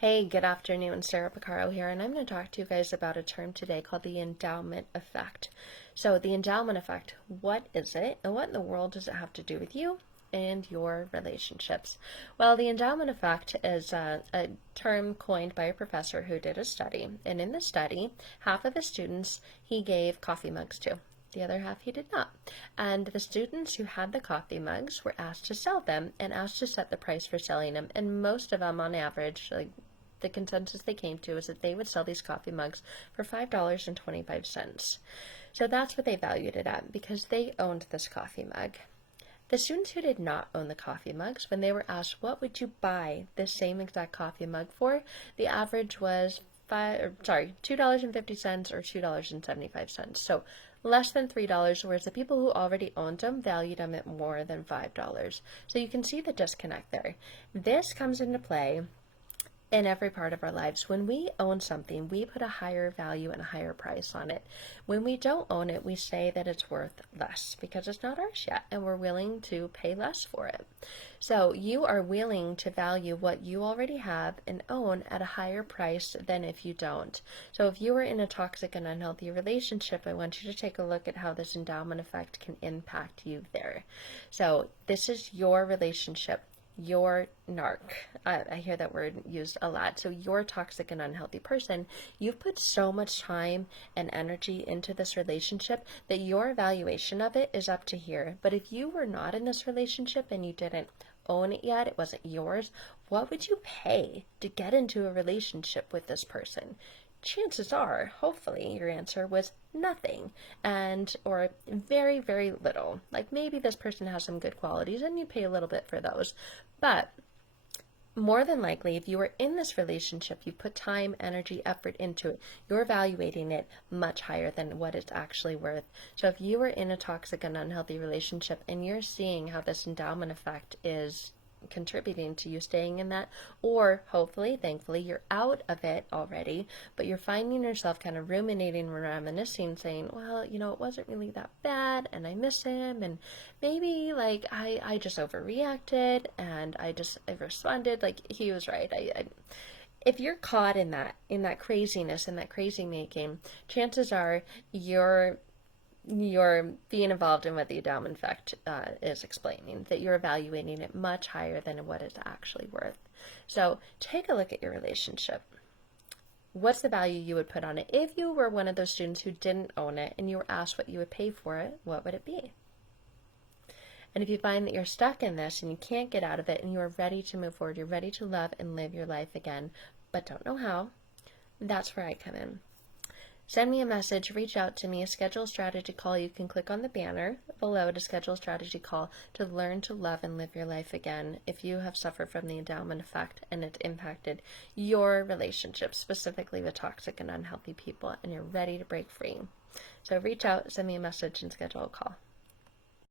Hey, good afternoon. Sarah Pacaro here, and I'm going to talk to you guys about a term today called the endowment effect. So, the endowment effect, what is it, and what in the world does it have to do with you and your relationships? Well, the endowment effect is a term coined by a professor who did a study, and in the study, half of the students he gave coffee mugs to. The other half he did not. And the students who had the coffee mugs were asked to sell them and asked to set the price for selling them. And most of them, on average, like the consensus they came to is that they would sell these coffee mugs for $5.25. So that's what they valued it at because they owned this coffee mug. The students who did not own the coffee mugs, when they were asked what would you buy this same exact coffee mug for, the average was $2.50 or $2.75. So less than $3, whereas the people who already owned them valued them at more than $5. So you can see the disconnect there. This comes into play in every part of our lives. When we own something, we put a higher value and a higher price on it. When we don't own it, we say that it's worth less because it's not ours yet and we're willing to pay less for it. So you are willing to value what you already have and own at a higher price than if you don't. So if you are in a toxic and unhealthy relationship, I want you to take a look at how this endowment effect can impact you there. So this is your relationship, your narc. I hear that word used a lot. So your toxic and unhealthy person, you've put so much time and energy into this relationship that your evaluation of it is up to here. But if you were not in this relationship and you didn't own it yet, it wasn't yours, what would you pay to get into a relationship with this person? Chances are, hopefully, your answer was nothing or very, very little. Like maybe this person has some good qualities and you pay a little bit for those. But more than likely, if you are in this relationship, you put time, energy, effort into it, you're evaluating it much higher than what it's actually worth. So if you are in a toxic and unhealthy relationship and you're seeing how this endowment effect is contributing to you staying in that, or hopefully, thankfully, you're out of it already, but you're finding yourself kind of ruminating and reminiscing, saying, well, it wasn't really that bad and I miss him, and maybe like I just overreacted and I responded like he was right. If you're caught in that craziness and that crazy making, chances are you're being involved in what the endowment effect is explaining, that you're evaluating it much higher than what it's actually worth. So take a look at your relationship. What's the value you would put on it? If you were one of those students who didn't own it and you were asked what you would pay for it, what would it be? And if you find that you're stuck in this and you can't get out of it and you are ready to move forward, you're ready to love and live your life again, but don't know how, that's where I come in. Send me a message, reach out to me, schedule a strategy call. You can click on the banner below to schedule a strategy call to learn to love and live your life again if you have suffered from the endowment effect and it's impacted your relationships, specifically with toxic and unhealthy people, and you're ready to break free. So reach out, send me a message, and schedule a call.